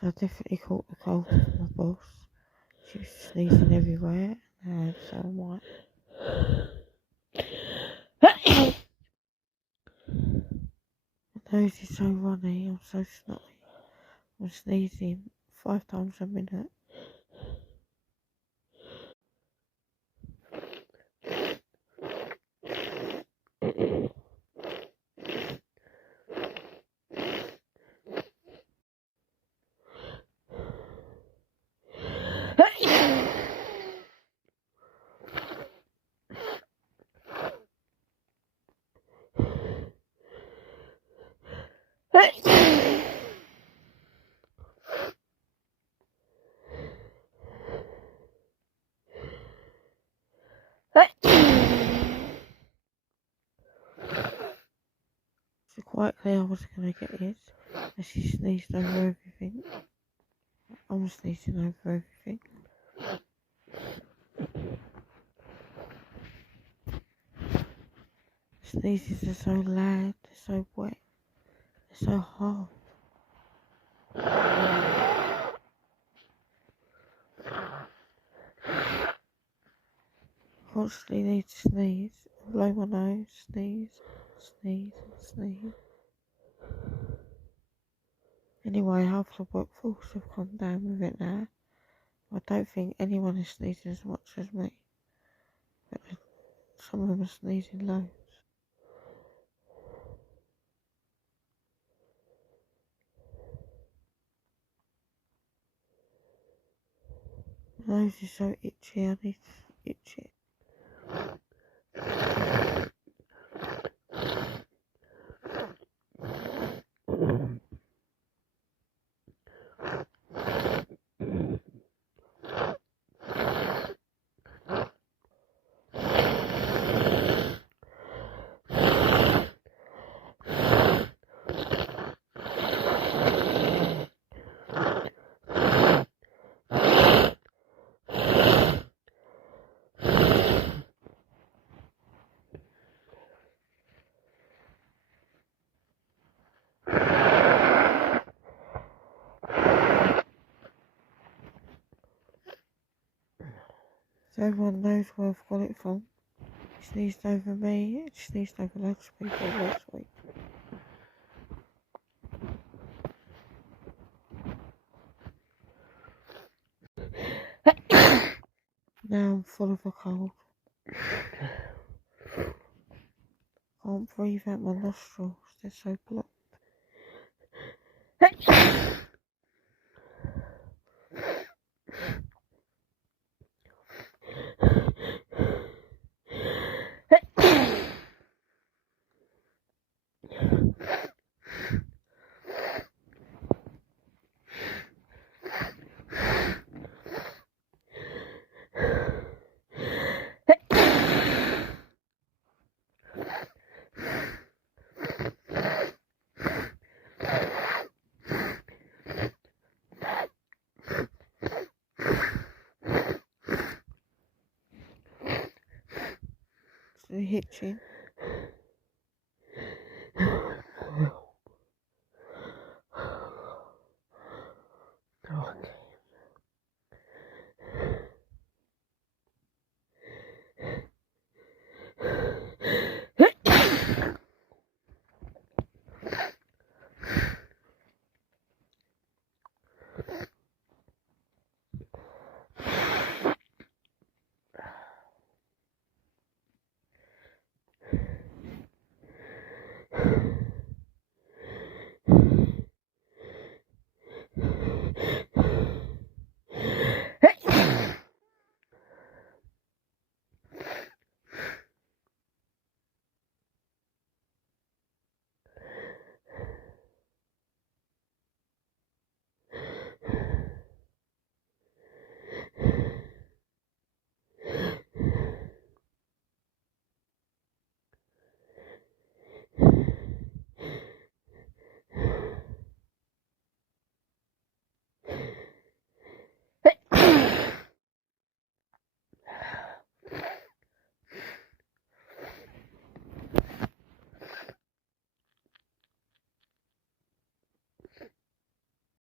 So I definitely caught the cold of my boss. She was sneezing everywhere, and so am I. My nose is so runny, I'm so snotty. I'm sneezing 5 times a minute. So quite clear I was going to get it, as she sneezed over everything. I'm sneezing over everything. Sneezes are so loud, they're so wet, they're so hard. Constantly need to sneeze, blow my nose, sneeze, sneeze, sneeze. Anyway, half the workforce have come down with it now. I don't think anyone is sneezing as much as me, but some of them are sneezing loads. My nose is so itchy, I need to itch it. So everyone knows where I've got it from. He sneezed over me, he sneezed over loads of people last week. Now I'm full of a cold. Can't breathe out my nostrils, they're so blocked. So hitching. Okay.